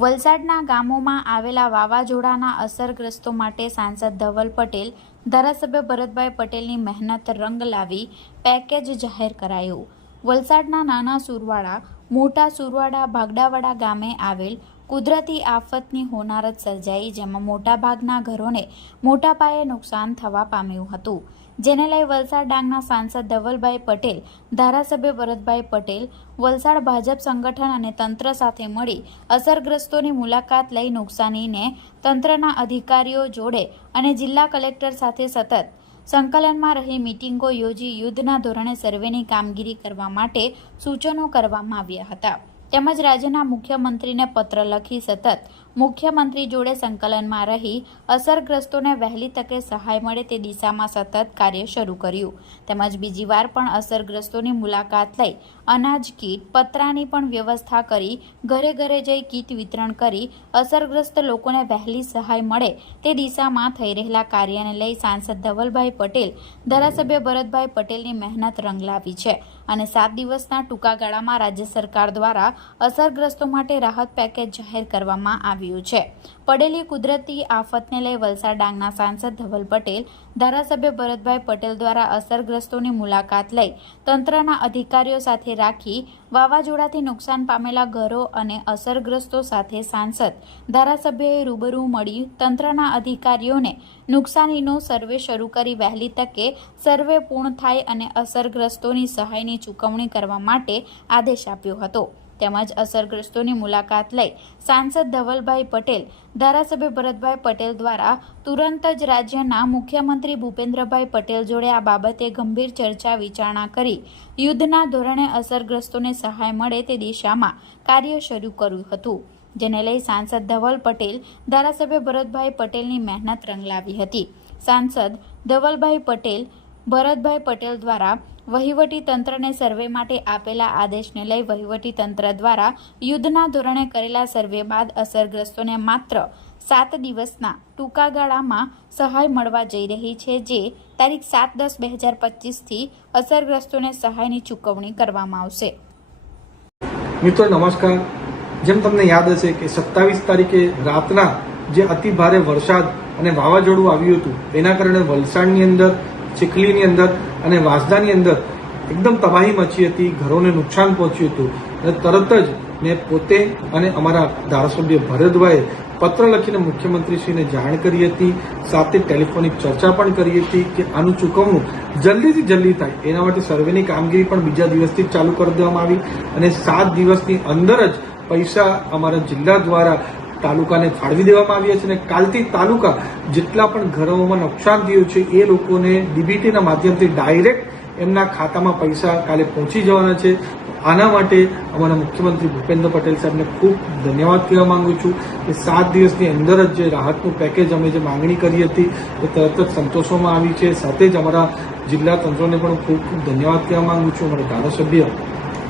વલસાડના ગામોમાં આવેલા વાવાઝોડાના અસરગ્રસ્તો માટે સાંસદ ધવલ પટેલ, ધારાસભ્ય ભરતભાઈ પટેલની મહેનત રંગ લાવી પેકેજ જાહેર કરાયું. વલસાડના નાના સુરવાડા, મોટા સુરવાડા ભાગડાવાડા ગામે આવેલ કુદરતી આફતની હોનારત સર્જાઈ, જેમાં મોટાભાગના ઘરોને મોટા પાયે નુકસાન થવા પામ્યું હતું. જેને લઈ વલસાડ ડાંગના સાંસદ ધવલભાઈ પટેલ, ધારાસભ્ય ભરતભાઈ પટેલ, વલસાડ ભાજપ સંગઠન અને તંત્ર સાથે મળી અસરગ્રસ્તોની મુલાકાત લઈ નુકસાનીને તંત્રના અધિકારીઓ જોડે અને જિલ્લા કલેક્ટર સાથે સતત સંકલનમાં રહી મિટિંગો યોજી યુદ્ધના ધોરણે સર્વેની કામગીરી કરવા માટે સૂચનો કરવામાં આવ્યા હતા. તેમજ રાજ્યના મુખ્યમંત્રીને પત્ર લખી સતત મુખ્યમંત્રી જોડે સંકલનમાં રહી, અસરગ્રસ્તોને વહેલી તકે સહાય મળે તે દિશામાં સતત કાર્ય શરૂ કર્યું. તેમજ બીજી વાર પણ અસરગ્રસ્તોની મુલાકાત લઈ અનાજ, કીટ, પતરાની પણ વ્યવસ્થા કરી, ઘરે ઘરે જઈ કીટ વિતરણ કરી અસરગ્રસ્ત લોકોને વહેલી સહાય મળે તે દિશામાં થઈ રહેલા કાર્યને લઈ સાંસદ ધવલભાઈ પટેલ, ધારાસભ્ય ભરતભાઈ પટેલની મહેનત રંગ લાવી છે. અને સાત દિવસના ટૂંકા ગાળામાં રાજ્ય સરકાર દ્વારા અસરગ્રસ્તો માટે રાહત પેકેજ જાહેર કરવામાં આવ્યું છે. પડેલી કુદરતી આફતને લઈ વલસાડ ડાંગના સાંસદ ધવલ પટેલ, ધારાસભ્ય ભરતભાઈ પટેલ દ્વારા અસરગ્રસ્તોની મુલાકાત લઈ તંત્રના અધિકારીઓ સાથે રાખી વાવાઝોડાથી નુકસાન પામેલા ઘરો અને અસરગ્રસ્તો સાથે સાંસદ ધારાસભ્યોએ રૂબરૂ મળી તંત્રના અધિકારીઓને નુકસાનીનો સર્વે શરૂ કરી વહેલી તકે સર્વે પૂર્ણ થાય અને અસરગ્રસ્તોની સહાયની ચૂકવણી કરવા માટે આદેશ આપ્યો હતો. તેમજ અસરગ્રસ્તોની મુલાકાત લઈ સાંસદ ધવલભાઈ પટેલ, ધારાસભ્ય ભરતભાઈ પટેલ દ્વારા તુરંત જ રાજ્યના મુખ્યમંત્રી ભૂપેન્દ્રભાઈ પટેલ જોડે આ બાબતે ગંભીર ચર્ચા વિચારણા કરી. યુદ્ધના ધોરણે અસરગ્રસ્તોને સહાય મળે તે દિશામાં કાર્ય શરૂ કર્યું હતું, જેને લઈ સાંસદ ધવલ પટેલ, ધારાસભ્ય ભરતભાઈ પટેલની મહેનત રંગ લાવી હતી. સાંસદ ધવલભાઈ પટેલ, ભરતભાઈ પટેલ દ્વારા વહીવટી તંત્રને સર્વે માટે આપેલા આદેશને લઈ વહીવટી તંત્ર દ્વારા યુદ્ધના ધોરણે કરેલા સર્વે બાદ અસરગ્રસ્તોને માત્ર સાત દિવસના ટૂંકા ગાળામાં સહાય મળવા જઈ રહી છે, જે તારીખ સાત દસ બે હજાર પચીસથી અસરગ્રસ્તોને સહાયની ચૂકવણી કરવામાં આવશે. મિત્રો, નમસ્કાર. જેમ તમને યાદ હશે કે સત્તાવીસ તારીખે રાતના જે અતિ ભારે વરસાદ અને વાવાઝોડું આવ્યું હતું, એના કારણે વલસાડની અંદર, ચીખલીની અંદર અને વાંસદાની અંદર એકદમ તબાહી મચી હતી, ઘરોને નુકસાન પહોંચ્યું હતું. અને તરત જ મેં પોતે અને અમારા ધારાસભ્ય ભરતભાઈએ પત્ર લખીને મુખ્યમંત્રીશ્રીને જાણ કરી હતી, સાથે ટેલિફોનિક ચર્ચા પણ કરી હતી કે આનું ચૂકવણું જલ્દીથી જલ્દી થાય. એના માટે સર્વેની કામગીરી પણ બીજા દિવસથી ચાલુ કરી દેવામાં આવી. અને સાત દિવસની અંદર જ પૈસા અમારા જિલ્લા દ્વારા તાલુકાને ફાળવી દેવામાં આવ્યા છે અને કાલથી તાલુકા જેટલા પણ ઘરોમાં નુકસાન થયું છે, એ લોકોને ડીબીટીના માધ્યમથી ડાયરેક્ટ એમના ખાતામાં પૈસા કાલે પહોંચી જવાના છે. આના માટે અમારા મુખ્યમંત્રી ભૂપેન્દ્ર પટેલ સાહેબને ખૂબ ધન્યવાદ કહેવા માંગુ છું કે સાત દિવસની અંદર જ જે રાહતનું પેકેજ અમે જે માંગણી કરી હતી, એ તરત જ સંતોષવામાં આવી છે. સાથે જ અમારા જિલ્લા તંત્રોને પણ ખૂબ ખૂબ ધન્યવાદ કહેવા માંગુ છું. અમારા ધારાસભ્ય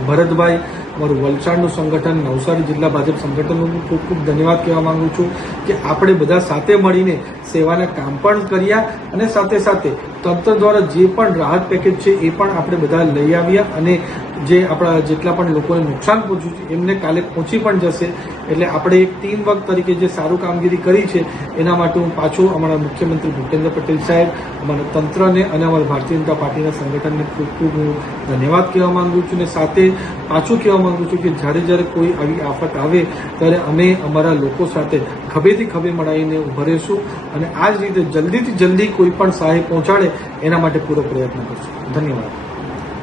ભરતભાઈ મારું વલસાડનું સંગઠન, નવસારી જિલ્લા ભાજપ સંગઠનનું હું ખૂબ ખૂબ ધન્યવાદ કહેવા માગું છું કે આપણે બધા સાથે મળીને સેવાના કામ પણ કર્યા અને સાથે સાથે તંત્ર દ્વારા જે પણ રાહત પેકેજ છે એ પણ આપણે બધા લઈ આવ્યા અને જે આપણા જેટલા પણ લોકોને નુકસાન પહોંચ્યું છે, એમને કાલે પહોંચી પણ જશે. એટલે આપણે એક ટીમ વર્ક તરીકે જે સારું કામગીરી કરી છે, એના માટે હું પાછું અમારા મુખ્યમંત્રી ભૂપેન્દ્ર પટેલ સાહેબ, અમારા તંત્રને અને અમારા ભારતીય જનતા પાર્ટીના સંગઠનને ખૂબ ખૂબ હું ધન્યવાદ કહેવા માંગુ છું અને સાથે પાછું કહેવા માંગુ છું કે જ્યારે જ્યારે કોઈ આવી આફત આવે, ત્યારે અમે અમારા લોકો સાથે ખભેથી ખભે મળાવીને ઊભા રહીશું અને આ જ રીતે જલ્દીથી જલ્દી કોઈ પણ સહાય પહોંચાડે, એના માટે પૂરો પ્રયત્ન કરશું. ધન્યવાદ.